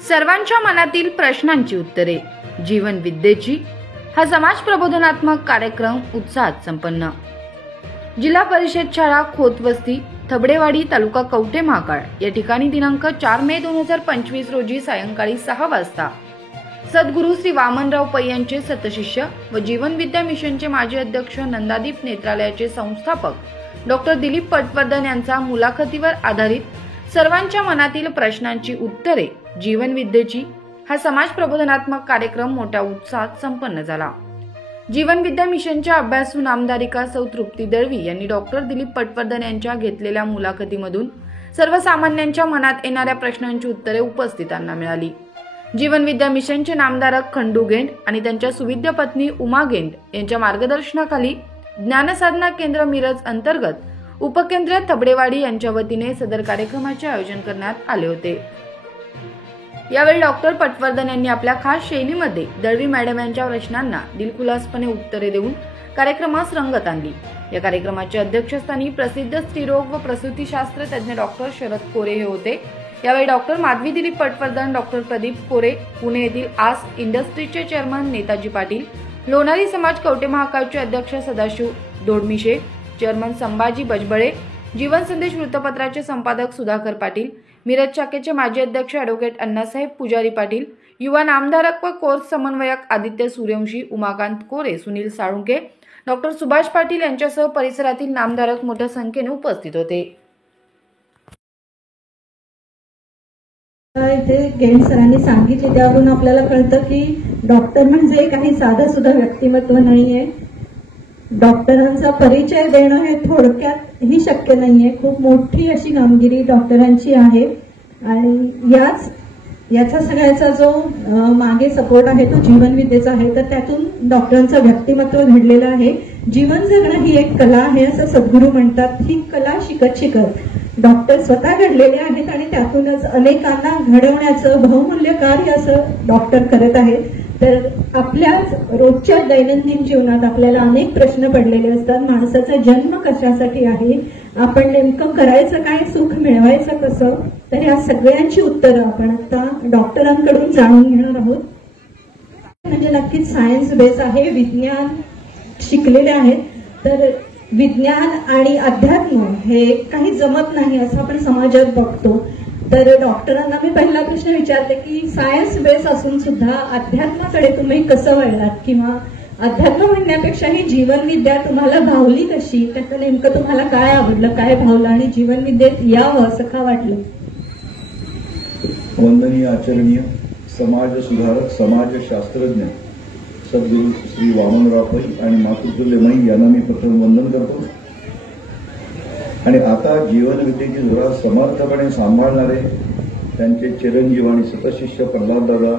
सर्वांच्या मनातील प्रश्नांची उत्तरे, जीवन विद्येची हा समाज प्रबोधनात्मक कार्यक्रम उत्साहात संपन्न. जिल्हा परिषद शाळा खोतवस्ती थबडेवाडी तालुका कवठे महाकाळ या ठिकाणी दिनांक 4 मे 2025 रोजी सायंकाळी 6 वाजता सद्गुरू श्री वामनराव पै यांचे सतशिष्य व जीवन विद्या मिशनचे माजी अध्यक्ष नंदादीप नेत्रालयाचे संस्थापक डॉक्टर दिलीप पटवर्धन यांचा मुलाखतीवर आधारित सर्वांच्या मनातील प्रश्नांची उत्तरे, जीवन विद्येची हा समाज प्रबोधनात्मक कार्यक्रम मोठ्या उत्साहात संपन्न झाला. जीवन विद्या मिशनच्या अभ्यासू नामधारिका सौ तृप्ती दळवी यांनी डॉक्टर दिलीप पटवर्धन यांच्या घेतलेल्या मुलाखतीमधून सर्वसामान्यांच्या मनात येणाऱ्या प्रश्नांची उत्तरे उपस्थितांना मिळाली. जीवन विद्या मिशनचे नामधारक खंडू गेंड आणि त्यांच्या सुविद्य पत्नी उमा गेंड यांच्या मार्गदर्शनाखाली ज्ञानसाधना केंद्र मिरज अंतर्गत उपकेंद्र थबडेवाडी यांच्या वतीने सदर कार्यक्रमाचे आयोजन करण्यात आले होते. यावेळी डॉक्टर पटवर्धन यांनी आपल्या खास शैलीमध्ये दळवी मॅडम यांच्या प्रश्नांना दिलखुलासपणे उत्तरे देऊन कार्यक्रमास रंगत आणली. या कार्यक्रमाच्या अध्यक्षस्थानी प्रसिद्ध स्त्रीरोग व प्रसूतीशास्त्र तज्ञ डॉक्टर शरद कोरे हे होते. यावेळी डॉक्टर माधवी दिलीप पटवर्धन, डॉक्टर प्रदीप कोरे, पुणे येथील आस इंडस्ट्रीजचे चेअरमन नेताजी पाटील, लोणारी समाज कवठे महाकाळचे अध्यक्ष सदाशिव दोडमिशे, चेअरमन संभाजी बजबळे, जीवन संदेश वृत्तपत्राचे संपादक सुधाकर पाटील, मिरज शाखेचे माजी अध्यक्ष ॲडव्होकेट अण्णासाहेब पुजारी पाटील, युवा नामधारक व कोर्स समन्वयक आदित्य सूर्यवंशी, उमाकांत कोरे, सुनील साळुंके, डॉक्टर सुभाष पाटील यांच्यासह परिसरातील नामधारक मोठ्या संख्येने उपस्थित होते. इथे गेंड सरांनी सांगितले त्यावरून आपल्याला कळतं की डॉक्टर म्हणजे काही साधं सुद्धा व्यक्तिमत्व नाहीये. डॉक्टरांचा परिचय देणं हे थोडक्यात ही शक्य नाहीये. खूप मोठी अशी कामगिरी डॉक्टरांची आहे आणि याचा सगळ्याचा जो मागे सपोर्ट आहे तो जीवन विद्येचा आहे. तर त्यातून डॉक्टरांचं व्यक्तिमत्व घडलेलं आहे. जीवन जगणं ही एक कला आहे असं सद्गुरू म्हणतात. ही कला शिकत शिकत डॉक्टर स्वतः घडलेले आहेत आणि त्यातूनच अनेकांना घडवण्याचं बहुमूल्य कार्य असं डॉक्टर करत आहेत. तर आपल्याच रोजच्या दैनंदिन जीवनात आपल्याला अनेक प्रश्न पडलेले असतात. माणसाचा जन्म कशासाठी आहे, आपण नेमकं करायचं काय, सुख मिळवायचं कसं, तर या सगळ्यांची उत्तरं आपण आता डॉक्टरांकडून जाणून घेणार आहोत. म्हणजे नक्कीच सायन्स बेस आहे, विज्ञान शिकलेले आहेत. तर विज्ञान आणि अध्यात्म हे काही जमत नाही असं आपण समाजात बघतो. तर डॉक्टरांना मी पहिला प्रश्न विचारले की सायन्स बेस असून सुद्धा अध्यात्माकडे तुम्ही कसं वळलात, किंवा अध्यात्म म्हणण्यापेक्षा ही जीवन विद्या तुम्हाला भावली कशी, त्याचं नेमकं तुम्हाला काय आवडलं, काय भावलं आणि जीवन विद्येत यावं असं का वाटलं? वंदनीय आचरणीय समाज सुधारक, समाजशास्त्रज्ञ सद्गुरू श्री वामनराव पै आणि मातृतुल्य मई यांना मी प्रथम वंदन करतो. आणि आता जीवन विद्येची धुरा समर्थपणे सांभाळणारे त्यांचे चिरंजीव आणि सतशिष्य प्रल्हाददादा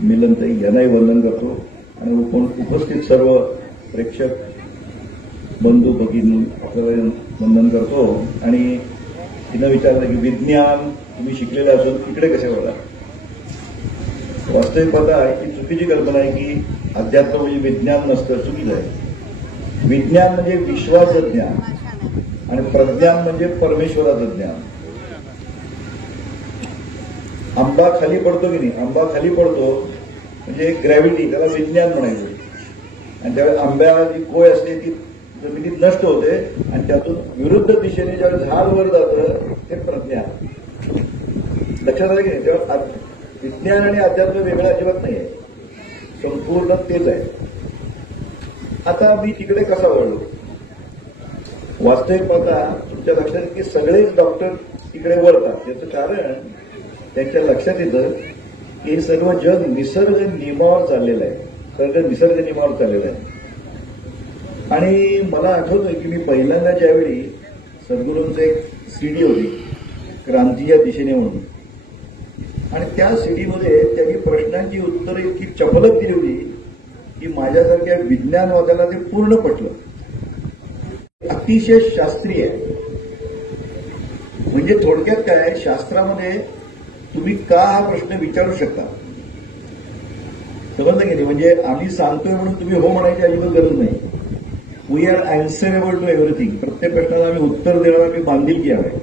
मिलनताई यांनाही वंदन करतो. आणि उपस्थित सर्व प्रेक्षक बंधू भगिनी आपल्याला वंदन करतो. आणि तिनं विचारलं की विज्ञान तुम्ही शिकलेले असून इकडे कसे वळला? वास्तविक पाहता ही चुकीची कल्पना आहे की अध्यात्म म्हणजे विज्ञान नसतं, चुकीचं आहे. विज्ञान म्हणजे विश्वाचं ज्ञान आणि प्रज्ञान म्हणजे परमेश्वराचं ज्ञान. आंबा खाली पडतो की नाही, आंबा खाली पडतो म्हणजे ग्रॅव्हिटी, त्याला विज्ञान म्हणायचं. आणि त्यावेळेस आंब्याची कोय असते ती जमिनीत नष्ट होते आणि त्यातून विरुद्ध दिशेने ज्यावेळेस झाड वर जातं ते प्रज्ञान. लक्षात आलं की नाही? तेव्हा विज्ञान आणि अध्यात्म वेगळं अजिबात नाही आहे, संपूर्ण तेच आहे. आता मी तिकडे कसा वळलो? वास्तविक पाहता तुमच्या लक्षात की सगळेच डॉक्टर तिकडे वळतात. याचं कारण त्यांच्या लक्षात येतं की हे सर्व जग निसर्ग नियमावर चाललेलं आहे, निसर्ग नियमावर चाललेलं आहे. आणि मला आठवतंय की मी पहिल्यांदा ज्यावेळी सद्गुरूंचं एक सीडी होती क्रांती या दिशेने म्हणून, आणि त्या सीडीमध्ये त्यांनी प्रश्नांची उत्तरं इतकी चपलक दिली होती की माझ्यासारख्या विज्ञानवादाला ते पूर्ण पटलं. अतिशय शास्त्रीय आहे. म्हणजे थोडक्यात काय, शास्त्रामध्ये तुम्ही का हा प्रश्न विचारू शकता, समजलं की नाही? म्हणजे आम्ही सांगतोय म्हणून तुम्ही हो म्हणायची अजिबात गरज नाही. We are answerable to everything. प्रत्येक प्रश्नाला आम्ही उत्तर देणार, आम्ही बांधिलकी आहे.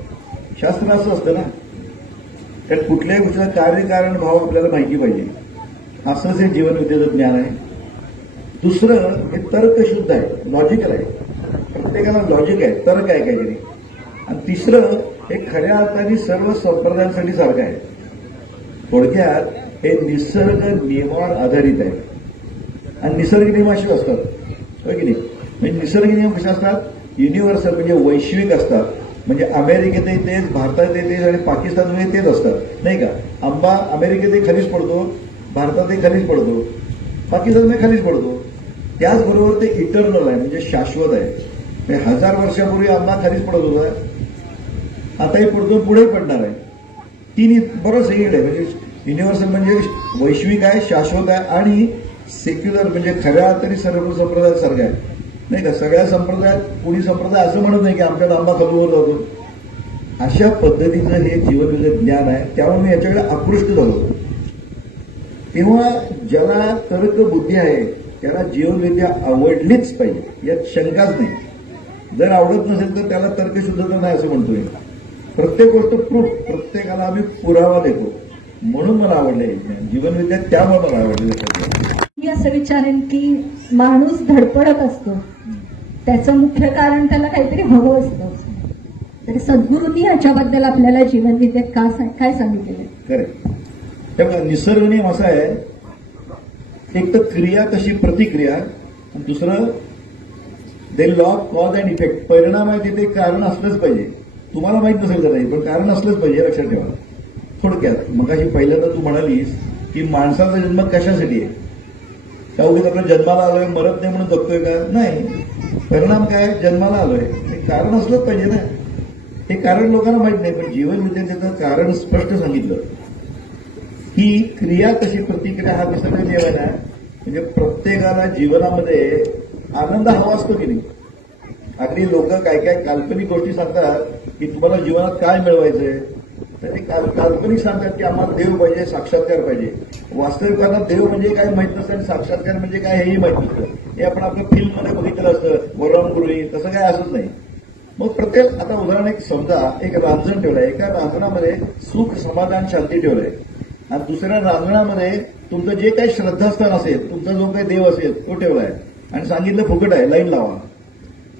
शास्त्र असं असतं ना. कारण कुठल्याही गोष्टीला कार्यकारण भाव आपल्याला माहिती पाहिजे. असंच हे जीवनविद्येचं ज्ञान आहे. दुसरं हे तर्कशुद्ध आहे, लॉजिकल आहे. प्रत्येकाला लॉजिक आहे, तर्क आहे काहीतरी. आणि तिसरं हे खऱ्या अर्थाने सर्व संप्रदायांसाठी सारखं आहे. थोडक्यात हे निसर्ग नियमावर आधारित आहे. आणि निसर्ग नियम असे असतात, हो की नाही? म्हणजे निसर्ग नियम कसे असतात? युनिव्हर्सल, म्हणजे वैश्विक असतात. म्हणजे अमेरिकेतही तेच, भारतातही तेच आणि पाकिस्तानमध्ये तेच असतात, नाही का? आंबा अमेरिकेतही खालीच पडतो, भारतातही खालीच पडतो, पाकिस्तानमध्ये खालीच पडतो. त्याचबरोबर ते इटर्नल आहे, म्हणजे शाश्वत आहे. म्हणजे 1000 वर्षापूर्वी आंबा खालीच पडत होता, आताही पडतो, पुढेही पडणार आहे. तीन बरोबर सेकंड आहे. म्हणजे युनिव्हर्सल म्हणजे वैश्विक आहे, शाश्वत आहे आणि सेक्युलर म्हणजे खऱ्या अर्थाने सर्व संप्रदायासारखं आहे, नाही का? सगळ्या संप्रदायात कोणी संप्रदाय असं म्हणत नाही की आमच्यात आंबा खालूवर जातो. अशा पद्धतीचं हे जीवनविद्या ज्ञान आहे. त्यामुळे मी याच्याकडे आकृष्ट झालो. तेव्हा ज्याला तर्क बुद्धी आहे त्याला जीवनविद्या आवडलीच पाहिजे, यात शंकाच नाही. जर आवडत नसेल तर त्याला तर्कशुद्धता नाही असं म्हणतोय. प्रत्येक गोष्ट प्रूफ, प्रत्येकाला आम्ही पुरावा देतो. म्हणून मला आवडले जीवनविद्या, त्यामुळे मला आवडले. मी असं विचारेन की माणूस धडपडत असतो, त्याचं मुख्य कारण त्याला काहीतरी हवं असतं. तर सद्गुरूंनी याच्याबद्दल आपल्याला जीवनविद्येत काय सांगितलेलं? खरं. त्यामुळे निसर्ग नियम असा आहे, एक तर क्रिया तशी प्रतिक्रिया, आणि दुसरं the law of cause and effect. परिणाम आहे तिथे कारण असलंच पाहिजे. तुम्हाला माहित नसेल तर नाही, पण कारण असलंच पाहिजे, लक्षात ठेवा. थोडक्यात मगाशी पहिल्यांदा तू म्हणालीस की माणसाचा जन्म कशासाठी आहे? त्या उगीच आपल्या जन्माला आलोय, मरत नाही म्हणून जगतोय का? नाही. परिणाम काय? जन्माला आलोय, हे कारण असलंच पाहिजे ना. हे कारण लोकांना माहित नाही, पण जीवनविद्येने त्याचं कारण स्पष्ट सांगितलं की क्रिया तशी प्रतिक्रिया हा निसर्ग नियम आहे ना. म्हणजे प्रत्येकाला जीवनामध्ये आनंद हवा असतो की नाही? अगदी लोक काय काय काल्पनिक गोष्टी सांगतात की तुम्हाला जीवनात काय मिळवायचंय, तर ते काल्पनिक सांगतात की आम्हाला देव पाहिजे, साक्षात्कार पाहिजे. वास्तविकांना देव म्हणजे काय माहित नसतं आणि साक्षात्कार म्हणजे काय हेही माहित नसतं. हे आपण आपल्या फिल्ममध्ये बघितलं असतं, वरमगुरुई, तसं काय असत नाही. मग प्रत्येक, आता उदाहरण एक समजा, एक रांजण ठेवलंय, एका रांजणामध्ये सुख, समाधान, शांती ठेवलंय, आणि दुसऱ्या रांजणामध्ये तुमचं जे काही श्रद्धास्थान असेल, तुमचा जो काही देव असेल तो ठेवलाय, आणि सांगितलं फुकट आहे, लाईन लावा.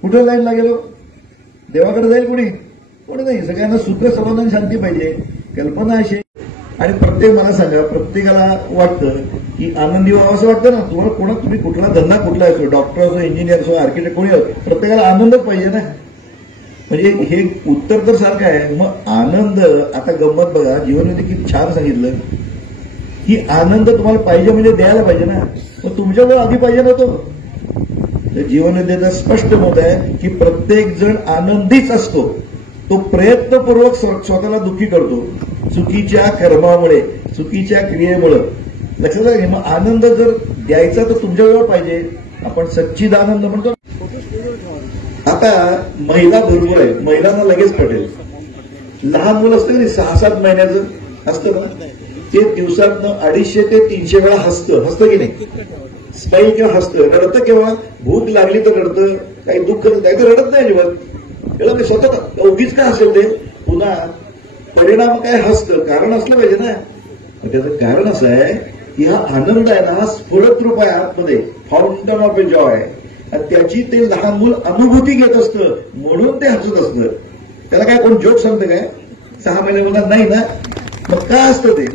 कुठे लाईन लागेलो? देवाकडे जाईल कोणी? कोणी नाही. सगळ्यांना सुख, समाधान, शांती पाहिजे. कल्पना अशी. आणि प्रत्येक, मला सांगा, प्रत्येकाला वाटतं की आनंदी व्हावं असं वाटतं ना. तुम्हाला तुम्ही कुठला धंदा कुठला असो, डॉक्टर असो, इंजिनियर असो, आर्किटेक्ट, कोणी असो, प्रत्येकाला आनंदच पाहिजे ना. म्हणजे हे उत्तर तर सारखं आहे. मग आनंद, आता गंमत बघा, जीवनविद्या किती छान सांगितलं की आनंद तुम्हाला पाहिजे म्हणजे द्यायला पाहिजे ना. मग तुमच्याजवळ आधी पाहिजे ना तो. तर जीवनविद्येचं स्पष्ट मत आहे की प्रत्येक जण आनंदीच असतो. तो प्रयत्नपूर्वक स्वतःला दुःखी करतो चुकीच्या कर्मामुळे, चुकीच्या क्रियेमुळे. लक्षात आलं? मग आनंद जर द्यायचा तर तुमच्याजवळ पाहिजे. आपण सच्चिदानंद म्हणतो. आता महिला भरपूर आहे, महिलांना लगेच पटेल. लहान मुलं असतं की 6-7 महिन्याचं असतं ना, ते दिवसातनं 250 ते 300 वेळा हसतं की नाही? स्माईल किंवा हसतं. रडतं केव्हा? भूक लागली तर रडतं, काही दुःख काही तर रडत नाही अजिबात. त्याला ते स्वतः उगीच काय असेल ते. पुन्हा परिणाम काय? हसतं. कारण असलं पाहिजे ना. त्याचं कारण असं आहे की हा आनंद आहे ना, हा स्फुरत रूप आहे आतमध्ये, फाउंटन ऑफ ए जॉय. आणि त्याची ते लहान मूल अनुभूती घेत असतं, म्हणून ते हसत असतं. त्याला काय कोण जोक सांगतं काय? 6 महिन्यामध्ये नाही ना. मग काय असतं ते?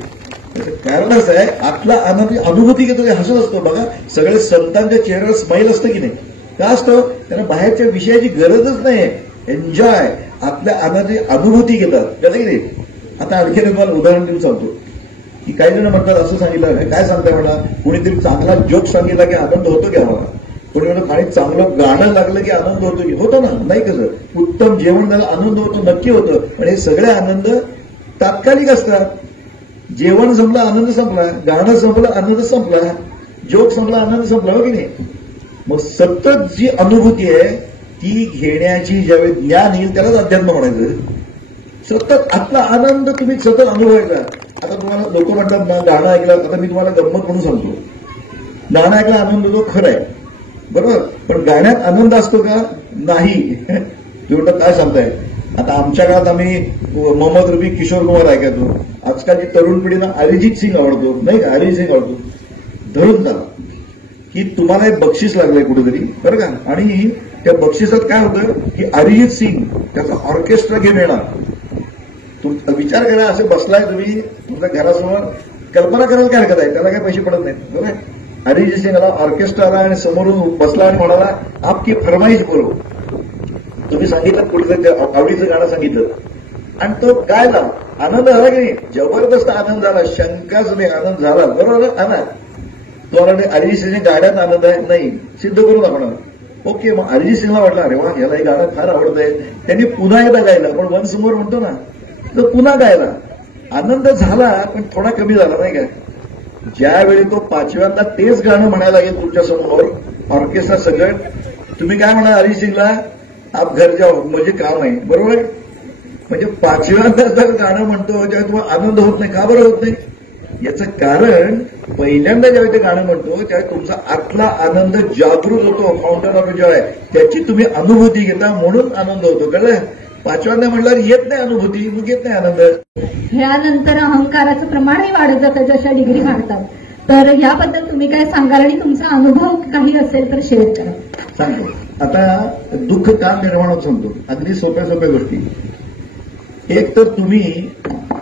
त्याचं कारण असं आहे, आतला आनंद अनुभूती घेतो, ते हसत असतो. बघा, सगळे संतांच्या चेहऱ्यावर स्माईल असतं की नाही? का असतं? त्यांना बाहेरच्या विषयाची गरजच नाही. एन्जॉय, आपल्या आनंदाची अनुभूती घेतात, कळलं की नाही? आता आणखी तुम्हाला उदाहरण देऊन सांगतो की काही जण म्हणतात, असं सांगितलं, काय सांगताय म्हणा, कुणीतरी चांगला जोक सांगितला की आनंद होतो की आम्हाला. कोणी म्हणत आणि चांगलं गाणं लागलं की आनंद होतो की? होतो ना. नाही कसं? उत्तम जेवण झालं आनंद होतो, नक्की होतं. पण हे सगळे आनंद तात्कालिक असतात. जेवण संपलं, आनंद संपला. गाणं संपलं, आनंद संपला. जोक संपला, आनंद संपला, हो की नाही? मग सतत जी अनुभूती आहे ती घेण्याची ज्यावेळी ज्ञान येईल त्यालाच अध्यात्म म्हणायचं. सतत आपला आनंद तुम्ही सतत अनुभवायचा. आता तुम्हाला लोक म्हणतात ना, गाणं ऐकलं, आता मी तुम्हाला गंमत म्हणून सांगतो, गाणं ऐकला आनंद होतो, खरं आहे, बरोबर. पण गाण्यात आनंद असतो का? नाही. तुम्ही काय सांगताय? आता आमच्या काळात आम्ही मोहम्मद रफी, किशोर कुमार ऐकायचो. आजकालची तरुण पिढीला अरिजित सिंग आवडतो, नाही का, अरिजित सिंग आवडतो, धरून चला की तुम्हाला एक बक्षीस लागलंय कुठेतरी, बरं का, आणि त्या बक्षिसात काय होतं की अरिजित सिंग त्याचा ऑर्केस्ट्रा घेऊन येणार. विचार करा, असं बसलाय तुम्ही तुमच्या घरासमोर, कल्पना करायला काय हरकत आहे, त्याला काही पैसे पडत नाहीत, बरोबर आहे. अरिजित सिंगला ऑर्केस्ट्रा आला आणि समोरून बसला आणि म्हणाला आपकी फरमाईश बोलो. तुम्ही सांगितलं कुठलं आवडीचं गाणं सांगितलं आणि तो गायला, आनंद झाला की नाही, जबरदस्त आनंद झाला, शंकाच नाही, आनंद झाला, बरोबर आहे ना. तो म्हणा अरिजित सिंगच्या गाण्यात आनंद आहे, नाही सिद्ध करू आपण. ओके, मग अरिजित सिंगला वाटलं अरे वा याला हे गाणं फार आवडतंय, त्यांनी पुन्हा एकदा गायला, आपण वन समोर म्हणतो ना, तर पुन्हा गायला, आनंद झाला पण थोडा कमी झाला, नाही काय. ज्यावेळी तो पाचव्यांदा तेच गाणं म्हणायला लागेल तुमच्या समोर ऑर्केस्ट्रा सगळं, तुम्ही काय म्हणा अरिजित सिंगला आप घर जाओ म्हणजे काम आहे, बरोबर. म्हणजे पाचव्यांदा जर गाणं म्हणतो तेव्हा तुम्हाला आनंद होत नाही, का बरं होत नाही. याचं कारण पहिल्यांदा ज्यावेळी ते गाणं म्हणतो त्यावेळी तुमचा आतला आनंद जागृत होतो, फाउंटन ऑफ जॉय, त्याची तुम्ही अनुभूती घेता म्हणून आनंद होतो, कळलं. पाचव्यांदा म्हटल्यावर येत नाही अनुभूती, मग येत नाही आनंद. ह्यानंतर अहंकाराचं प्रमाणही वाढत जातं जशा डिग्री वाढतात. तर याबद्दल तुम्ही काय सांगाल आणि तुमचा अनुभव काही असेल तर शेअर करा. सांगतो. आता दुःख का निर्माण होत सांगतो, अगदी सोप्या सोप्या गोष्टी. एक तर तुम्ही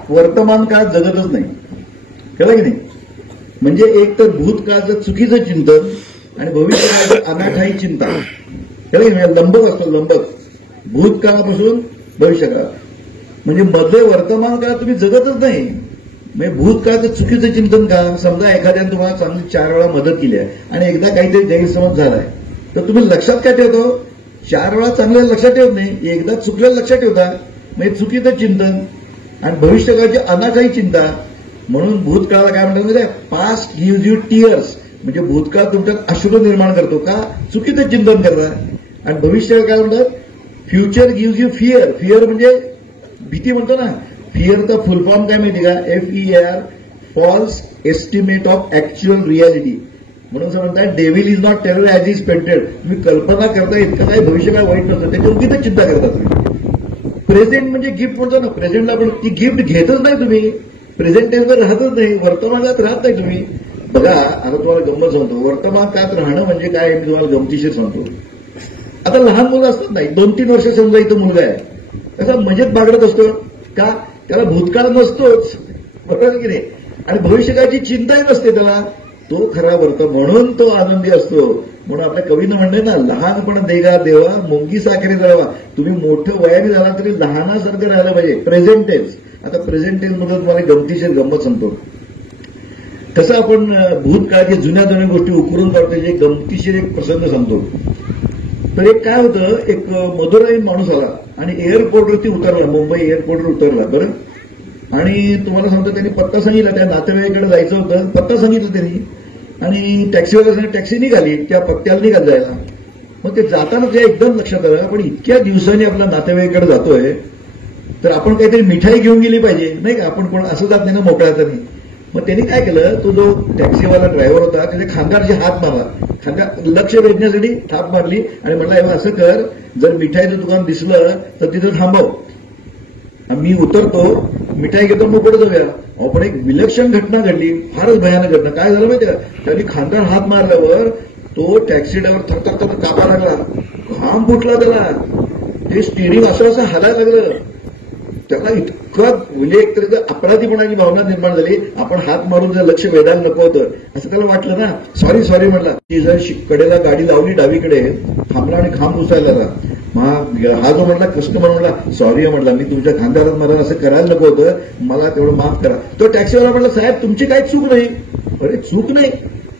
वर्तमान काळात जगतच नाही, कळलं की नाही. म्हणजे एक तर भूतकाळाचं चुकीचं चिंतन आणि भविष्यकाळाचं अनाठाई चिंता, कळलं की नाही. लंबक असतो, लंबक, भूतकाळापासून भविष्यकाळ, म्हणजे मध्ये वर्तमान काळात तुम्ही जगतच नाही. म्हणजे भूतकाळाचं चुकीचं चिंतन का, समजा एखाद्याने तुम्हाला चांगली 4 वेळा मदत केली आहे आणि एकदा काहीतरी गैरसमज झालाय, तर तुम्ही लक्षात काय ठेवतो, 4 वेळा चांगल्या लक्षात ठेवत नाही, एकदा चुकलेलं लक्षात ठेवता, म्हणजे चुकीचं चिंतन. आणि भविष्यकाळची अनाठाई चिंता, म्हणून भूतकाळाला काय म्हणतात म्हणजे पास्ट गिव्हज यू टीअर्स, म्हणजे भूतकाळ तुमच्यात अश्रू निर्माण करतो, का चुकीचं चिंतन करता. आणि भविष्यकाळ काय म्हणतात future gives you fear, fear म्हणजे भीती म्हणतो ना. फिअरचा फुल फॉर्म काय माहिती का, FEAR, false estimate of actual reality. म्हणून असं म्हणतात devil is not terror as is painted. तुम्ही कल्पना करता इतकं काही भविष्यकाळ वाईट नसतं, त्याच्या उगीच चिंता करता तुम्ही. प्रेझेंट म्हणजे गिफ्ट म्हणतो ना, प्रेझेंटला पण ती गिफ्ट घेतच नाही तुम्ही, प्रेझेंट टेन्सवर राहतच नाही, वर्तमानात राहत नाही तुम्ही. बघा आता तुम्हाला गंमत सांगतो, वर्तमान काळात राहणं म्हणजे काय मी तुम्हाला गमतीशीर सांगतो. आता लहान मुलं असतात नाही, 2-3 वर्ष समजा इथं मुलगा आहे, त्याचा मजेत बागडत असतो का, त्याला भूतकाळ नसतोच, बरोबर की नाही. आणि भविष्यकाळची चिंताही नसते त्याला, तो खरा म्हणून तो आनंदी असतो. म्हणून आपल्या कवीनं म्हणलंय ना, लहानपण देगा देवा मुंगी साखरे जळवा. तुम्ही मोठं वयाने झाला तरी लहानासारखं राहायला पाहिजे, प्रेझेंट टेन्स. आता प्रेझेंट टेन्स मध्ये तुम्हाला गमतीशीर गंमत सांगतो. कसं आपण भूतकाळाच्या जुन्या गोष्टी उकरून काढतो, जे गमतीशीर एक प्रसंग सांगतो. तर एक काय होतं, एक मधुराईन माणूस आला आणि एअरपोर्टवरती उतरला, मुंबई एअरपोर्टवर उतरला, बरं. आणि तुम्हाला सांगतो त्यांनी पत्ता सांगितला, त्या नातेवाईकाकडे जायचं होतं, पत्ता सांगितलं त्यांनी, आणि टॅक्सीवाल्याने टॅक्सी निघाली, त्या पत्त्याला निघाल जायला. मग ते जाताना ते एकदम लक्षात आलं, आपण इतक्या दिवसांनी आपल्या नातेवाईकाकडे जातोय तर आपण काहीतरी मिठाई घेऊन गेली पाहिजे, नाही का. आपण कोण असं जात नाही ना मोकळ्या हाताने. मग त्यांनी काय केलं, तो जो टॅक्सीवाला ड्रायव्हर होता त्याच्या खांद्यावरची हात मारला, खांद्यावर लक्ष वेधण्यासाठी थाप मारली आणि म्हटलं असं कर, जर मिठाईचं दुकान दिसलं तर तिथं थांबव, मी उतरतो, मिठाई घेतो, मग पुढे जाऊया. पण एक विलक्षण घटना घडली, फारच भयानक घटना. काय झालं माहिती का, त्यांनी खांद्यावर हात मारल्यावर तो टॅक्सी ड्रायव्हर थरथर कापा लागला, घाम फुटला त्याला, ते स्टिअरिंग असं हालायला लागलं. त्याला इतकं म्हणजे एकतर अपराधीपणाची भावना निर्माण झाली, आपण हात मारून जर लक्ष वेधायला नको होतं असं त्याला वाटलं ना. सॉरी म्हटला. ती जर कडेला गाडी लावली डावीकडे, थांबला आणि खांब पुसायला लागला. मग हा जो म्हटला कस्टमर म्हटला सॉरी म्हटला, मी तुमच्या खांद्याला मला असं करायला नको होतं, मला तेवढं माफ करा. तो टॅक्सीवाला म्हटला साहेब तुमची काही चूक नाही. अरे चूक नाही,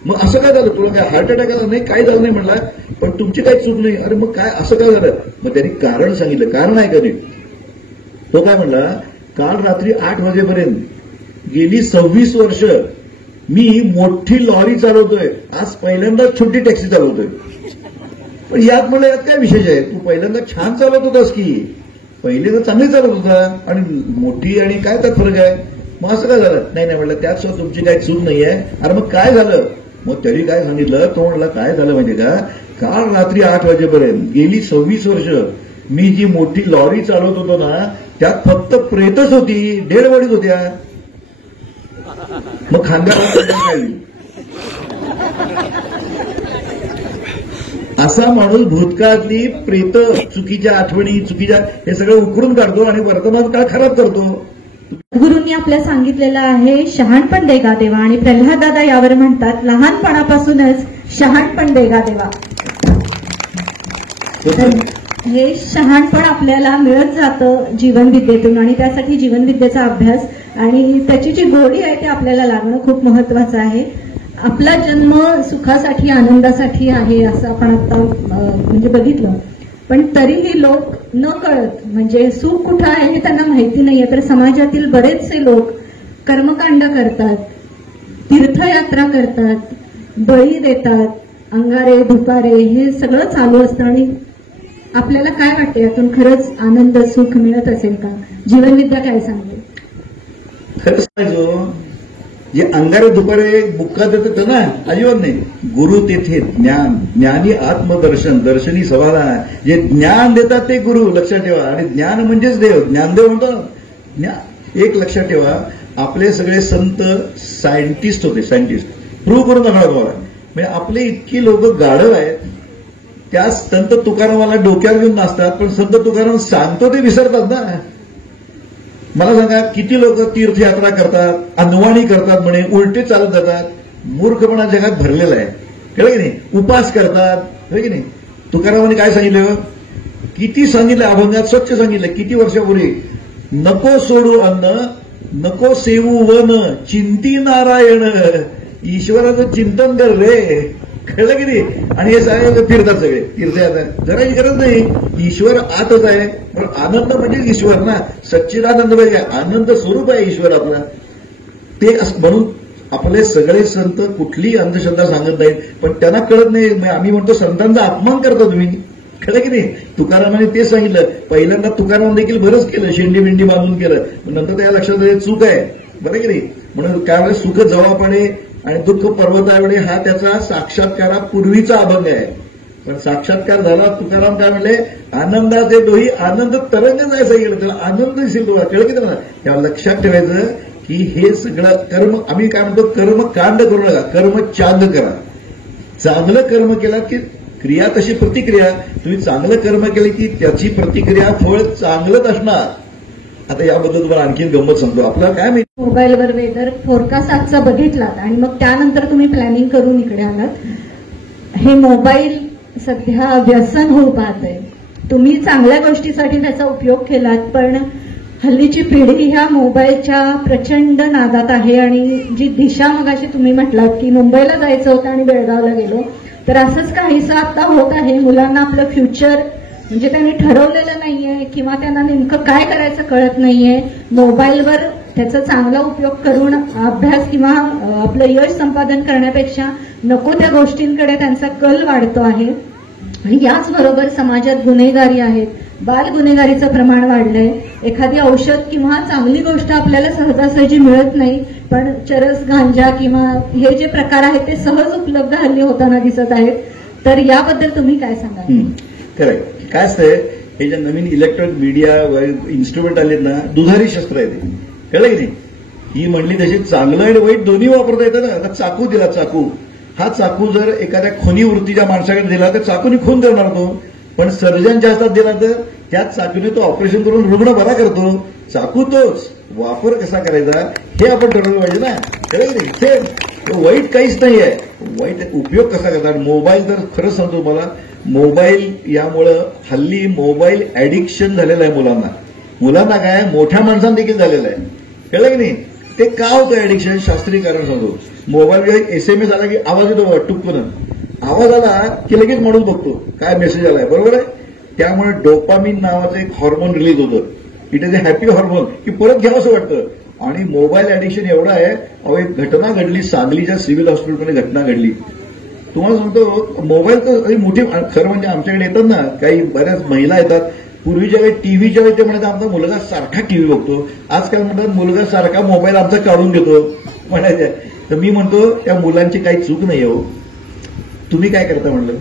मग असं काय झालं, तुला काय हार्ट अटॅक आला, नाही काय झालं नाही म्हटला, पण तुमची काही चूक नाही. अरे मग काय असं काय झालं, मग त्यांनी कारण सांगितलं. कारण आहे कधी, तो काय म्हणला, काल रात्री 8 वाजेपर्यंत गेली 26 वर्ष मी मोठी लॉरी चालवतोय, आज पहिल्यांदा छोटी टॅक्सी चालवतोय. पण यात म्हणलं यात काय विशेष आहे, तू पहिल्यांदा छान चालवत होतास की, पहिले तर चांगली चालवत होता आणि मोठी आणि काय त्यात फरक आहे, मग असं काय झालं. नाही म्हटलं त्यात सुद्धा तुमची काही चूक नाहीये. अरे मग काय झालं, मग तरी काय सांगितलं, तो म्हणला काय झालं माहितीये का, काल रात्री 8 वाजेपर्यंत गेली 26 वर्ष मी जी मोठी लॉरी चालवत होतो ना, त्यात फक्त प्रेतच होती, डेड बॉडीज होत्या. मग खानदार काय होईल? असा माणूस भूतकाळातली प्रेत, चुकीच्या आठवणी, चुकीच्या हे सगळं उकरून काढतो आणि वर्तमान काळ खराब करतो. गुरूंनी आपल्या सांगितलेलं आहे, शहाणपण देगा देवा. आणि प्रल्हाद दादा यावर म्हणतात, लहानपणापासूनच शहाणपण देगा देवा. तर हे शहाणपण आपल्याला मिळत जातं जीवनविद्येतून, आणि त्यासाठी जीवनविद्येचा अभ्यास आणि त्याची जी गोडी आहे ते आपल्याला लागणं खूप महत्वाचं आहे. आपला जन्म सुखासाठी, आनंदासाठी आहे असं आपण आता म्हणजे बघितलं, पण तरीही लोक न कळत, म्हणजे सुख कुठं आहे हे त्यांना माहिती नाहीये, तर समाजातील बरेचसे लोक कर्मकांड करतात, तीर्थयात्रा करतात, बळी देतात, अंगारे धुपारे हे सगळं चालू असतं. आणि आपल्याला काय वाटतं, यातून खरंच आनंद, सुख मिळत असेल का? जीवनविद्या काय सांगते? खरं सांगायचं, जे अंगारे दुपारे बुक्का देतात ना, अजिबात नाही. गुरु तेथे ज्ञान, ज्ञानी आत्मदर्शन, दर्शनी समाधान. जे ज्ञान देतात ते गुरु, लक्षात ठेवा. आणि ज्ञान म्हणजेच देव, ज्ञानदेव म्हणतो. एक लक्षात ठेवा, आपले सगळे संत सायंटिस्ट होते, सायंटिस्ट. प्रूव्ह करून दाखवा तुम्हाला. म्हणजे आपले इतकी लोक गाढव आहेत, त्या संत तुकारामाला डोक्यावर घेऊन नाचतात, पण संत तुकाराम सांगतो ते विसरतात ना. मला सांगा, किती लोक तीर्थयात्रा करतात, अनवाणी करतात, म्हणे उलटे चालत जातात. मूर्खपणा जगात भरलेला आहे, कळलं की नाही? उपास करतात, कळलं की नाही? तुकारामाने काय सांगितलं, किती सांगितलं अभंगात, स्वच्छ सांगितलं किती वर्षापूर्वी. नको सोडू अन्न, नको सेवू वन, चिंती नारायण. ईश्वराचं चिंतन कर रे, कळलं की नाही? आणि हे सगळे फिरतात, सगळे तीर्थयात्रा. जराची गरज नाही, ईश्वर आतच आहे. पण आनंद म्हणजे ईश्वर ना, सच्चिदानंद पाहिजे, आनंद स्वरूप आहे ईश्वर आपला. ते म्हणून आपले सगळे संत कुठलीही अंधश्रद्धा सांगत नाहीत, पण त्यांना कळत नाही. आम्ही म्हणतो संतांचा अपमान करता तुम्ही, कळलं की नाही? तुकारामाने तेच सांगितलं. पहिल्यांदा तुकाराम देखील बरंच केलं, शेंडी बिंडी बांधून केलं, नंतर त्या लक्षात चूक आहे, बरं की नाही? म्हणून काय सुख जवापणे आणि दुःख पर्वतावेळे हा त्याचा साक्षात्कारापूर्वीचा अभंग आहे. पण साक्षात्कार झाला, तुकाराम काय म्हणले, आनंदाचे डोही आनंद तरंग जायचं गेलं, त्याला आनंद दिसेल तुम्हाला, कळलं की नाही? या लक्षात ठेवायचं की हे सगळं कर्म, आम्ही काय म्हणतो, कर्म कांड करू नका, कर्म चांद करा. चांगलं कर्म केलं की क्रिया तशी प्रतिक्रिया. तुम्ही चांगलं कर्म केलं की त्याची प्रतिक्रिया, फळ चांगलंच असणार. आता याबद्दल तुम्हाला आणखीन गंमत सांगतो. आपल्याला काय माहिती, मोबाईलवर वेदर फोरकास्ट आजचा बघितलात आणि मग त्यानंतर तुम्ही प्लॅनिंग करून इकडे आलात. हे मोबाईल सध्या व्यसन होऊ पाहतंय. तुम्ही चांगल्या गोष्टीसाठी त्याचा उपयोग केलात, पण हल्लीची पिढी ह्या मोबाईलच्या प्रचंड नादात आहे. आणि जी दिशा मगाशी तुम्ही म्हटलात की मुंबईला जायचं होतं आणि बेळगावला गेलो, तर असंच काहीसं आता होत आहे. मुलांना आपलं फ्युचर म्हणजे त्यांनी ठरवलेलं नाहीये, किंवा त्यांना नेमकं काय करायचं कळत नाहीये. मोबाईलवर त्याचा चांगला उपयोग करून अभ्यास किंवा आपलं यश संपादन करण्यापेक्षा नको त्या गोष्टींकडे त्यांचा कल वाढतो आहे. आणि याचबरोबर समाजात गुन्हेगारी आहेत, बाल गुन्हेगारीचं प्रमाण वाढलंय. एखादी औषध किंवा चांगली गोष्ट आपल्याला सहजासहजी मिळत नाही, पण चरस, गांजा किंवा हे जे प्रकार आहेत ते सहज उपलब्ध हल्ली होताना दिसत आहेत. तर याबद्दल तुम्ही काय सांगाल? करेक्ट. काय असतंय, हे जे नवीन इलेक्ट्रॉनिक मीडिया इन्स्ट्रुमेंट आलेत ना, दुधारी शस्त्र आहे ते, कळलं की नाही? ही म्हणली तशी चांगलं आणि वाईट दोन्ही वापरता येतं ना. आता चाकू दिला, चाकू, हा चाकू जर एखाद्या खुनी वृत्तीच्या माणसाकडे दिला तर चाकूने खून करणार तो. पण सर्जनच्या हातात दिला तर त्याच चाकूने तो ऑपरेशन करून रुग्ण बरा करतो. चाकू तोच, वापर कसा करायचा हे आपण ठरवलं पाहिजे ना, कळलं की नाही? वाईट काहीच नाही आहे, वाईट उपयोग कसा करतात. मोबाईल तर खरंच सांगतो तुम्हाला, मोबाईल यामुळं हल्ली मोबाईल ऍडिक्शन झालेलं आहे मुलांना. मुलांना काय, मोठ्या माणसांना देखील झालेलं आहे, कळलं की नाही? ते का होतं ऍडिक्शन? शास्त्रीय कारण सांगतो. मोबाईल एसएमएस आला की आवाज येतो बघा, टुकपणं आवाज आला की लगेच माणूस बघतो काय मेसेज आलाय, बरोबर आहे? त्यामुळे डोपामिन नावाचं एक हॉर्मोन रिलीज होतं. It is a happy hormone की परत घ्यावं असं वाटतं. आणि मोबाईल ऍडिक्शन एवढं आहे, अहो एक घटना घडली, सांगलीच्या सिव्हिल हॉस्पिटलमध्ये घटना घडली. तुम्हाला सांगतो, मोबाईल तर मोठी, खरं म्हणजे आमच्याकडे येतात ना काही बऱ्याच महिला येतात. पूर्वीच्या वेळी टीव्हीच्या वेळी ते म्हणतात आमचा मुलगा सारखा टीव्ही बघतो, आजकाल म्हणतात मुलगा सारखा मोबाईल आमचा काढून घेतो म्हणायचं. तर मी म्हणतो त्या मुलांची काही चूक नाही हो, तुम्ही काय करता म्हणलं,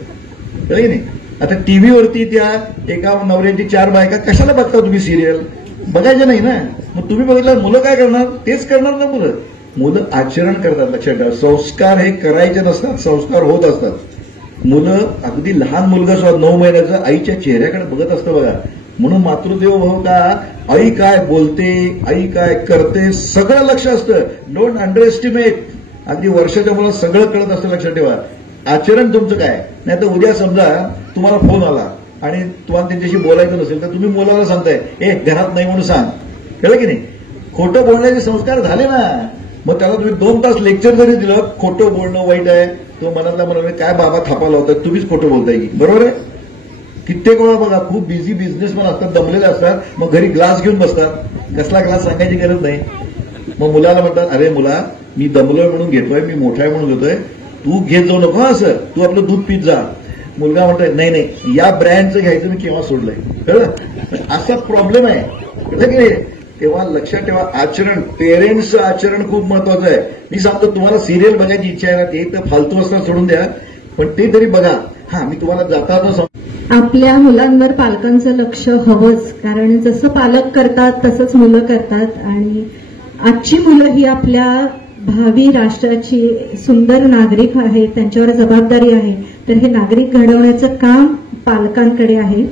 कळलं की नाही? आता टीव्हीवरती त्या एका नवऱ्याची 4 बायका कशाला बघता तुम्ही सिरियल? बघायचं नाही ना. मग तुम्ही बघितलं मुलं काय करणार? तेच करणार ना मुलं. मुलं आचरण करतात. लक्षात ठेवा, संस्कार हे करायचे नसतात, संस्कार होत असतात. मुलं अगदी लहान मुलगा सुद्धा 9 महिन्याचं आईच्या चेहऱ्याकडे बघत असतं बघा. म्हणून मातृदेवो भव का, आई काय बोलते, आई काय करते, सगळं लक्ष असतं. Don't under estimate. अगदी वर्षाच्या मुलाला सगळं कळत असतं. लक्षात ठेवा, आचरण तुमचं काय. नाही तर उद्या समजा तुम्हाला फोन आला आणि तुम्हाला त्यांच्याशी बोलायचं नसेल तर तुम्ही मुलाला सांगताय, घरात नाही म्हणून सांग. कळलं की नाही. खोटं बोलण्याचे संस्कार झाले ना. मग त्याला तुम्ही 2 तास लेक्चर जरी दिलं, खोटं बोलणं वाईट आहे, तो मनातला म्हणाले काय बाबा थापा लावतात, तुम्हीच खोटं बोलताय की. बरोबर आहे. कित्येक वेळा बघा, खूप बिझी बिझनेसमॅन असतात, दमलेले असतात, मग घरी ग्लास घेऊन बसतात. कसला ग्लास सांगायची गरज नाही. मग मुलाला म्हणतात, अरे मुला मी दमलोय म्हणून घेतोय, मी मोठा आहे म्हणून घेतोय, तू घेत जाऊ नको असं, तू आपलं दूध पीत जा. मुलगा म्हणतोय नाही नाही या ब्रँडचं घ्यायचं मी केव्हा सोडलंय. कळलं. असा प्रॉब्लेम आहे. कळलं की नाही. तेव्हा लक्षात ठेवा, आचरण, पेरेंट्सचं आचरण खूप महत्वाचं आहे. मी सांगतो तुम्हाला सिरियल बघायची इच्छा आहे ना, ते तर फालतू असतात सोडून द्या, पण ते तरी बघा. मी तुम्हाला जाताना आपल्या मुलांवर पालकांचं लक्ष हवंच, कारण जसं पालक करतात तसंच मुलं करतात. आणि आजची मुलं ही आपल्या भावी राष्ट्राची सुंदर नागरिक आहेत, त्यांच्यावर जबाबदारी आहे. तर हे नागरिक घडवण्याचं काम पालकांकडे आहे.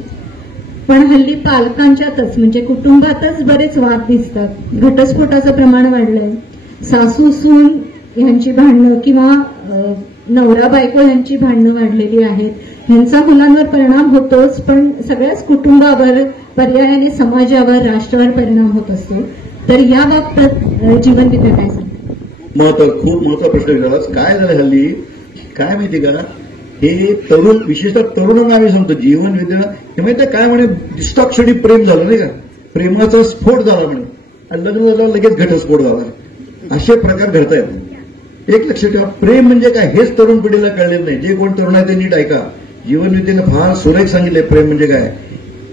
पण हल्ली पालकांच्यातच म्हणजे कुटुंबातच बरेच वाद दिसतात. घटस्फोटाचं प्रमाण वाढलंय. सासू सून यांची भांडणं किंवा नवरा बायको यांची भांडणं वाढलेली आहेत. ह्यांचा मुलांवर परिणाम होतोच, पण सगळ्याच कुटुंबावर, पर्यायाने समाजावर, राष्ट्रावर परिणाम होत असतो. तर या बाबतीत जीवनविद्या काय सांगते? खूप महत्वाचा प्रश्न विचारलास. काय झालं हल्ली, काय माहिती का, हे तरुण, विशेषतः तरुणांना आम्ही सांगतो जीवनविद्या हे माहिती काय म्हणे, दिसताक्षणी प्रेम झालं नाही का, प्रेमाचा स्फोट झाला म्हणे, आणि लग्न झालं लगेच घटस्फोट झाला. असे प्रकार घडतायत. एक लक्षात ठेवा, प्रेम म्हणजे काय हेच तरुण पिढीला कळलेलं नाही. जे कोण तरुण आहे ते नीट ऐका. जीवनविद्येनं फार सुरेख सांगितलंय प्रेम म्हणजे काय.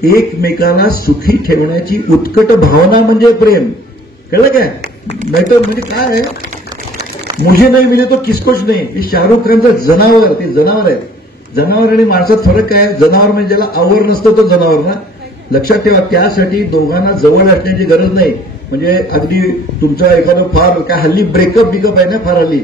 एकमेकाला सुखी ठेवण्याची उत्कट भावना म्हणजे प्रेम. कळलं काय. नाहीतर म्हणजे काय आहे, मुझे नाही मिले तो किसकोच नाही, हे शाहरुख खानचं जनावर, ते जनावर आहे. जनावर आणि माणसात फरक काय. जनावर म्हणजे ज्याला आवर नसतं तो जनावर ना. लक्षात ठेवा, त्यासाठी दोघांना जवळ असण्याची गरज नाही. म्हणजे अगदी तुमचा एखादं फार काय हल्ली ब्रेकअप बिकअप आहे ना फार हल्ली.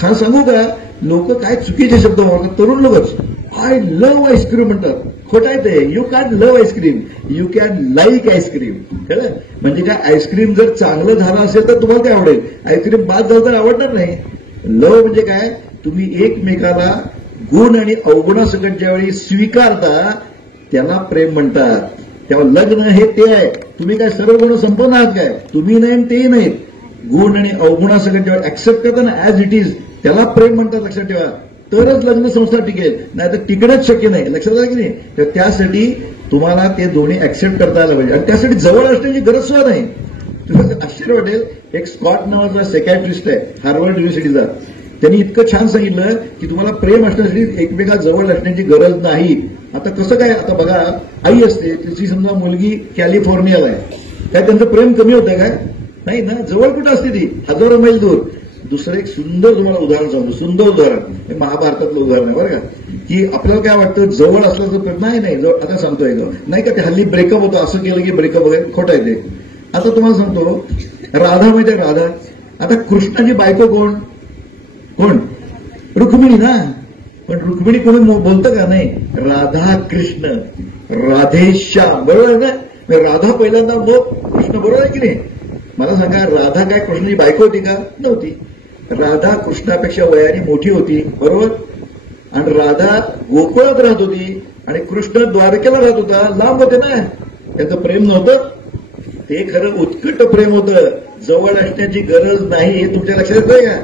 खास सांगू का, लोक काय चुकीचे शब्द वापरतात. तरुण लोकच आय लव्ह आईस्क्रीम म्हणतात. खोटं आहे ते. You can love ice cream, you can like ice cream. कळलं. म्हणजे काय, आईस्क्रीम जर चांगलं झालं असेल तर तुम्हाला ते आवडेल, आईस्क्रीम बाद झालं तर आवडणार नाही. लव्ह म्हणजे काय, तुम्ही एकमेकाला गुण आणि अवगुणासकट ज्यावेळी स्वीकारता त्याला प्रेम म्हणतात. तेव्हा लग्न हे ते आहे. तुम्ही काय सर्व गुण संपन्न आहात काय, तुम्ही नाही तेही नाहीत. गुण आणि अवगुणासकट जेव्हा ऍक्सेप्ट करता ना ऍज इट इज, त्याला प्रेम म्हणतात. लक्षात ठेवा, तरच लग्न संस्था टिकेल, नाही तर टिकणंच शक्य नाही. लक्षात आलं की नाही. तर त्यासाठी तुम्हाला ते दोन्ही ऍक्सेप्ट करता आलं पाहिजे, आणि त्यासाठी जवळ असण्याची गरज सुद्धा नाही. तुम्हाला आश्चर्य वाटेल, एक स्कॉट नावाचा सायकॅट्रिस्ट आहे हार्वर्ड युनिव्हर्सिटीचा, त्यांनी इतकं छान सांगितलं की तुम्हाला प्रेम असण्यासाठी एकमेका जवळ असण्याची गरज नाही. आता कसं काय, आता बघा, आई असते, तिची समजा मुलगी कॅलिफोर्नियाला आहे, काय त्यांचं प्रेम कमी होतं काय, नाही ना. जवळ कुठं असते ती, हजारो मैल दूर. दुसरं एक सुंदर तुम्हाला उदाहरण सांगतो, सुंदर उदाहरण, हे महाभारतातलं उदाहरण आहे बरं का. की आपल्याला काय वाटतं जवळ असलं तर नाही नाही, आता सांगतोय नाही का, ते हल्ली ब्रेकअप होतं, असं केलं की ब्रेकअप वगैरे, खोटं आहे ते. आता तुम्हाला सांगतो, राधा माहिती आहे राधा. आता कृष्णाची बायको कोण, रुक्मिणी ना. पण रुक्मिणी कोणी बोलतं का, नाही. राधा कृष्ण, राधेश्याम, बरोबर आहे ना. राधा पहिल्यांदा, मग कृष्ण, बरोबर आहे की नाही. मला सांगा, राधा काय कृष्णाची बायको होती का, नव्हती. राधा कृष्णापेक्षा वयाने मोठी होती, बरोबर. आणि राधा गोकुळात राहत होती आणि कृष्ण द्वारकेला राहत होता, लांब होते ना. त्याचं प्रेम नव्हतं, ते खरं उत्कट प्रेम होतं. जवळ असण्याची गरज नाही, हे तुमच्या लक्षात येतंय का.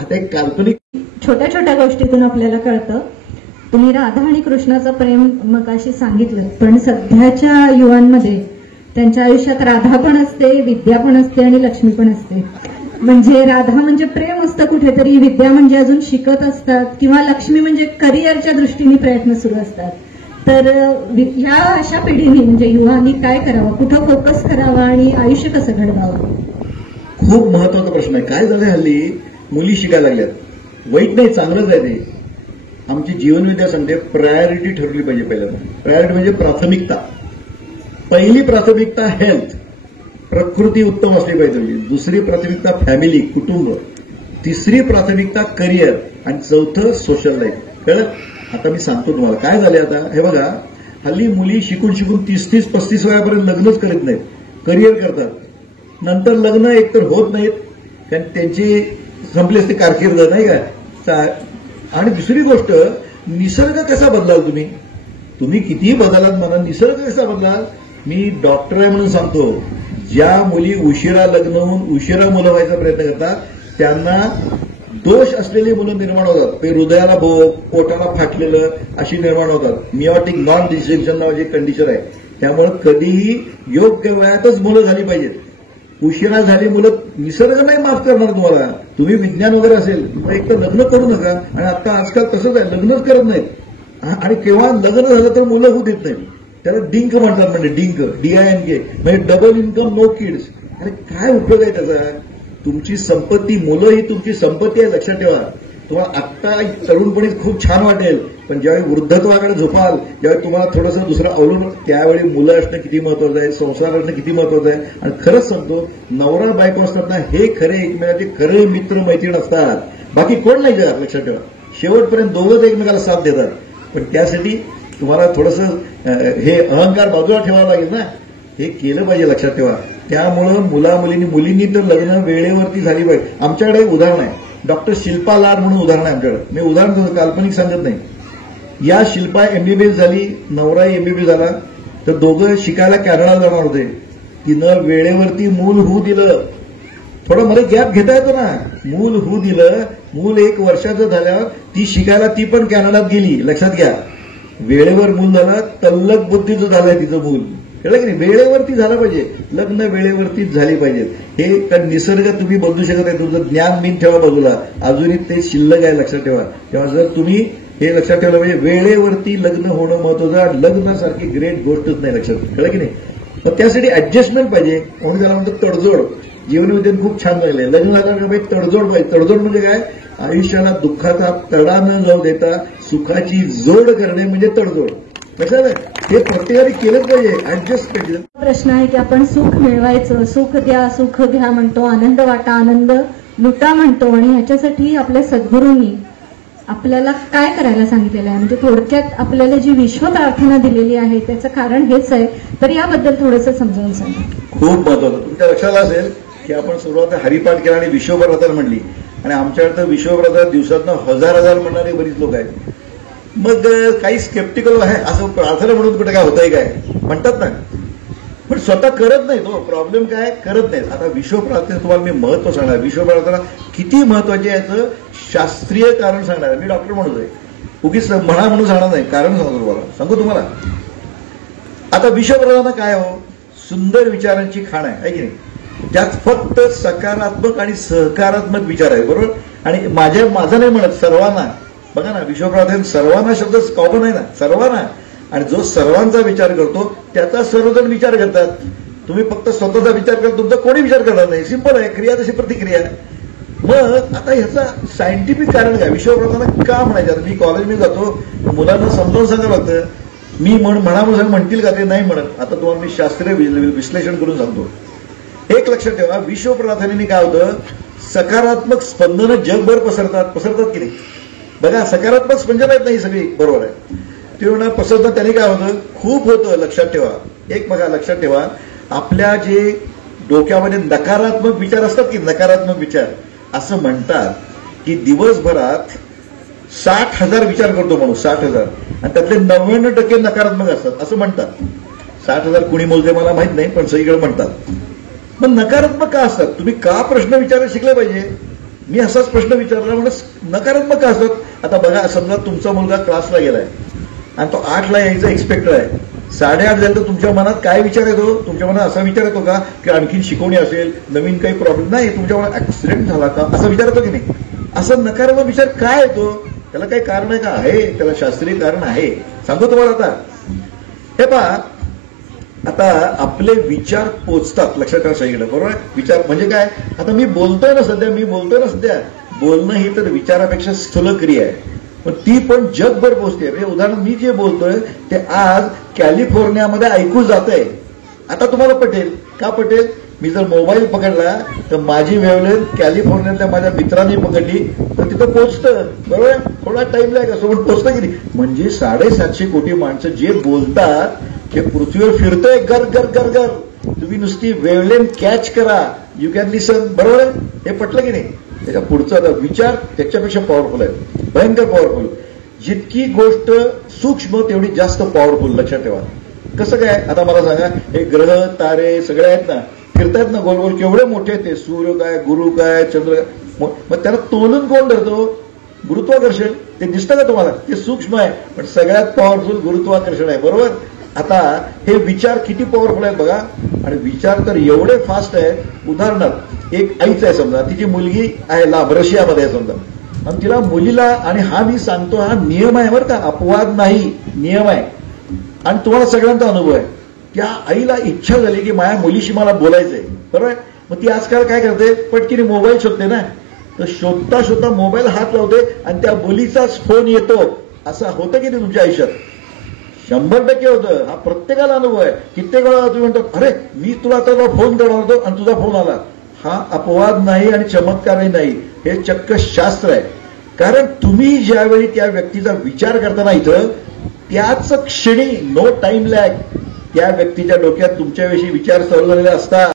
आता एक काल्पनिक छोट्या छोट्या गोष्टीतून आपल्याला कळतं. तुम्ही राधा आणि कृष्णाचं प्रेम मगाशी सांगितलं, पण सध्याच्या युवांमध्ये त्यांच्या आयुष्यात राधा पण असते, विद्या पण असते आणि लक्ष्मी पण असते. म्हणजे राधा म्हणजे प्रेम असतं कुठेतरी, विद्या म्हणजे अजून शिकत असतात, किंवा लक्ष्मी म्हणजे करिअरच्या दृष्टीने प्रयत्न सुरू असतात. तर ह्या अशा पिढीने म्हणजे युवांनी काय करावं, कुठं फोकस करावा आणि आयुष्य कसं घडवावं. खूप महत्वाचा प्रश्न आहे. काय झालंय हल्ली, मुली शिकायला लागल्यात, वाईट नाही, चांगलंच आहे ते. आमची जीवनविद्या सांगते प्रायोरिटी ठरवली पाहिजे. पहिल्यांदा प्रायोरिटी म्हणजे प्राथमिकता. पहिली प्राथमिकता हेल्थ, प्रकृती उत्तम असली पाहिजे तुमची. दुसरी प्राथमिकता फॅमिली, कुटुंब. तिसरी प्राथमिकता करिअर आणि चौथं सोशल लाईफ. कळलं? आता मी सांगतो तुम्हाला काय झालंय. आता हे बघा, हल्ली मुली शिकून 30-35 वयापर्यंत लग्नच करीत नाहीत, करिअर करतात. नंतर लग्न एकतर होत नाहीत कारण त्यांची संपली असते कारकीर्द, नाही का. आणि दुसरी गोष्ट, निसर्ग कसा बदलाल तुम्ही. तुम्ही कितीही बदलाल म्हणा, निसर्ग कसा बदलाल. मी डॉक्टर आहे म्हणून सांगतो, ज्या मुली उशिरा लग्न होऊन उशिरा मुलं व्हायचा प्रयत्न करतात त्यांना दोष असलेली मुलं निर्माण होतात. ते हृदयाला पोटाला फाटलेलं अशी निर्माण होतात. मिओटिक नॉन डिस्टिंक्शन नावाची कंडिशन आहे. त्यामुळे कधीही योग्य वयातच मुलं झाली पाहिजेत. उशिरा झाली मुलं निसर्ग नाही माफ करणार तुम्हाला. तुम्ही विज्ञान वगैरे असेल मग एक तर लग्न करू नका. आणि आता आजकाल तसंच आहे, लग्नच करत नाहीत. आणि केव्हा लग्न झालं तर मुलं होऊ देत नाहीत. त्याला डिंक म्हणतात, म्हणजे डिंक, DINK, म्हणजे डबल इन्कम नो किड्स. अरे काय उपयोग आहे त्याचा. तुमची संपत्ती, मुलं ही तुमची संपत्ती आहे, लक्षात ठेवा. तुम्हाला आत्ता तरुणपणीच खूप छान वाटेल, पण ज्यावेळी वृद्धत्वाकडे झोपाल, ज्यावेळी तुम्हाला थोडंसं दुसरं अवलंबून, त्यावेळी मुलं असणं किती महत्वाचं आहे, संसार असणं किती महत्वाचं आहे. आणि खरंच सांगतो, नवरा बायको असतात ना, हे खरे एकमेकाचे खरे मित्र मैत्रीण असतात. बाकी कोण नाही जगात, लक्षात ठेवा. शेवटपर्यंत दोघंच एकमेकाला साथ देतात. पण त्यासाठी तुम्हाला थोडंसं हे अहंकार बाजूला ठेवावं लागेल ना. हे केलं पाहिजे, लक्षात ठेवा. त्यामुळं मुलींनी तर लग्न वेळेवरती झाली पाहिजे. आमच्याकडे एक उदाहरण आहे, डॉक्टर शिल्पा लाड म्हणून उदाहरण आहे आमच्याकडे. मी उदाहरण काल्पनिक सांगत नाही. या शिल्पा MBBS झाली, नवरा MBBS झाला, तर दोघं शिकायला कॅनडाला जाणार होते. तिनं वेळेवरती मूल होऊ दिलं. थोडं मध्ये गॅप घेता येतो ना. मूल होऊ दिलं. मूल 1 वर्षाचं झाल्यावर ती शिकायला ती पण कॅनडात गेली. लक्षात घ्या, वेळेवर मूल झालं, तल्लक बुद्धीचं झालंय तिचं मूल. कळलं की नाही. वेळेवरती झालं पाहिजे, लग्न वेळेवरतीच झाली पाहिजे. हे कारण निसर्ग तुम्ही बदलू शकत नाही. तुमचं ज्ञान बिन ठेवा बाजूला, अजूनही ते शिल्लक आहे, लक्षात ठेवा. तेव्हा जर तुम्ही हे लक्षात ठेवलं पाहिजे, वेळेवरती लग्न होणं महत्वाचं. लग्नासारखी ग्रेट गोष्टच नाही, लक्षात. कळलं की नाही. मग त्यासाठी ऍडजस्टमेंट पाहिजे, म्हणून त्याला म्हणतात तडजोड. जीवनविज्ञान खूप छान लागले. लग्न झालं पाहिजे, तडजोड पाहिजे. तडजोड म्हणजे काय, आयुष्याला दुःखाचा तडा न जाऊ देता सुखाची जोड करणे म्हणजे तडजोड. लक्षात आहे. हे प्रत्येकाने केलंच पाहिजे, ऍडजस्ट पाहिजे. प्रश्न आहे की आपण सुख मिळवायचं, सुख द्या, सुख घ्या म्हणतो, आनंद वाटा, आनंद लुटा म्हणतो. आणि ह्याच्यासाठी आपल्या सद्गुरूंनी आपल्याला काय करायला सांगितलेलं आहे, म्हणजे थोडक्यात आपल्याला जी विश्व प्रार्थना दिलेली आहे त्याचं कारण हेच आहे. तर याबद्दल थोडंसं समजावून सांगा. खूप महत्वाचं. तुमच्या लक्षात असेल की आपण सुरुवात हरिपाठ केला आणि विश्वप्रार्थना म्हणली. आणि आमच्याकडे तर विश्वप्रार्थना दिवसातनं हजार म्हणणारे बरीच लोक आहेत. मग काही स्केप्टिकल आहे, असं प्रार्थना म्हणून कुठे काय होतंय काय म्हणतात ना, पण स्वतः करत नाही. तो प्रॉब्लेम काय, करत नाहीत. आता विश्वप्रार्थना तुम्हाला मी महत्व सांगणार. विश्वप्रार्थना किती महत्वाची आहे याचं शास्त्रीय कारण सांगणार. मी डॉक्टर म्हणतोय, उगीच म्हणा म्हणून सांगणार नाही, कारण सांगतो तुम्हाला. आता विश्वप्रार्थना काय हो, सुंदर विचारांची खाण आहे की नाही. त्यात फक्त सकारात्मक आणि सहकारात्मक विचार आहे, बरोबर. आणि माझं नाही म्हणत, सर्वांना. बघा ना, विश्वप्रार्थनेत सर्वांना शब्द कॉमन आहे ना, सर्वांना. आणि जो सर्वांचा विचार करतो त्याचा सर्वजण विचार करतात. तुम्ही फक्त स्वतःचा विचार करता, तुमचा कोणी विचार करणार नाही. सिंपल आहे, क्रिया तशी प्रतिक्रिया. मग आता ह्याचा सायंटिफिक कारण काय, विश्वप्रार्थना का म्हणायचं. मी कॉलेजमध्ये जातो, मुलांना समजावून सांगावं लागतं. मी म्हणा म्हणतील का ते नाही म्हणत. आता तुम्हाला मी शास्त्रीय विश्लेषण करून सांगतो. एक लक्षात ठेवा, विश्वप्रार्थनेने काय होतं, सकारात्मक स्पंदनं जगभर पसरतात की नाही. बघा, सकारात्मक स्पंदन आहेत नाही सगळी, बरोबर आहे. ते पसरतात, त्याने काय होतं, खूप होतं. लक्षात ठेवा. एक बघा, लक्षात ठेवा, आपल्या जे डोक्यामध्ये नकारात्मक विचार असतात की, नकारात्मक विचार, असं म्हणतात की दिवसभरात 60,000 विचार करतो म्हणून, 60,000, आणि त्यातले 99% नकारात्मक असतात असं म्हणतात. 60,000 कुणी मोजले मला माहित नाही, पण सगळीकडे म्हणतात. पण नकारात्मक का असतात, तुम्ही का प्रश्न विचारायला शिकले पाहिजे. मी असाच प्रश्न विचारला, म्हणजे नकारात्मक का असतात. आता बघा, समजा तुमचा मुलगा क्लासला गेलाय आणि तो 8ला यायचा एक्सपेक्टर आहे, 8:30 झालं तर तुमच्या मनात काय विचार येतो, तुमच्या मनात असा विचार येतो का की आणखी शिकवणी असेल, नवीन काही प्रॉब्लेम नाही, तुमच्या मनात ऍक्सिडेंट झाला का, असा विचार येतो की नाही. असं नकारात्मक विचार काय येतो, त्याला काही कारण आहे का, आहे, त्याला शास्त्रीय कारण आहे. सांगतो तुम्हाला. आता हे पहा, आता आपले विचार पोचतात, लक्षात ठेवा सगळीकडे, बरोबर आहे. विचार म्हणजे काय, आता मी बोलतोय ना सध्या, बोलणं ही तर विचारापेक्षा स्थूल क्रिया आहे, पण ती पण जगभर पोचते. म्हणजे उदाहरण, मी जे बोलतोय ते आज कॅलिफोर्नियामध्ये ऐकू जात आहे. आता तुम्हाला पटेल का, पटेल मी जर मोबाईल पकडला तर माझी वेवलेंथ कॅलिफोर्नियातल्या माझ्या मित्रांनी पकडली तर तिथं पोहोचतं, बरोबर आहे? थोडा टाइम लागेल, सोबत पोहोचतं की नाही. म्हणजे 750 कोटी माणसं जे बोलतात ते पृथ्वीवर फिरतंय गर गर गर गर. तुम्ही नुसती वेवलेंथ कॅच करा, यू कॅन लिसन, बरोबर आहे? हे पटलं की नाही. त्याच्या पुढचा विचार त्याच्यापेक्षा पॉवरफुल आहे, भयंकर पॉवरफुल. जितकी गोष्ट सूक्ष्म तेवढी जास्त पॉवरफुल, लक्षात ठेवा. कसं काय, आता मला सांगा, हे ग्रह तारे सगळे आहेत ना, फिरतायत ना गोल गोल, केवढे मोठे आहेत ते. सूर्य काय, गुरु काय, चंद्र काय. मग त्याला तोलून कोण धरतो? गुरुत्वाकर्षण. ते दिसतं का तुम्हाला? ते सूक्ष्म आहे, पण सगळ्यात पॉवरफुल गुरुत्वाकर्षण आहे, बरोबर. आता हे विचार किती पॉवरफुल आहेत बघा. आणि विचार तर एवढे फास्ट आहे. उदाहरणार्थ एक आईच आहे समजा, तिची मुलगी आहे लांब रशियामध्ये आहे समजा, आणि तिला मुलीला, आणि हा मी सांगतो हा नियम आहे बरं का, अपवाद नाही, नियम आहे. आणि तुम्हाला सगळ्यांचा अनुभव आहे. त्या आईला इच्छा झाली की माझ्या मुलीशी मला बोलायचंय, बरोबर आहे. मग ती आजकाल काय करते, पटकीने मोबाईल शोधते ना, तर शोधता शोधता मोबाईल हात लावते आणि त्या मुलीचाच फोन येतो. असं होतं की नाही तुमच्या आयुष्यात? 100% होतं. हा प्रत्येकाला अनुभव आहे. कित्येक वेळा तुम्ही म्हणतो, अरे मी तुला आता फोन करणार होतो आणि तुझा फोन आला. हा अपवाद नाही आणि चमत्कारही नाही, हे चक्क शास्त्र आहे. कारण तुम्ही ज्यावेळी त्या व्यक्तीचा विचार करताना इथं, त्याच क्षणी, नो टाइम लॅग, त्या व्यक्तीच्या डोक्यात तुमच्याविषयी विचार चालू झालेले असतात.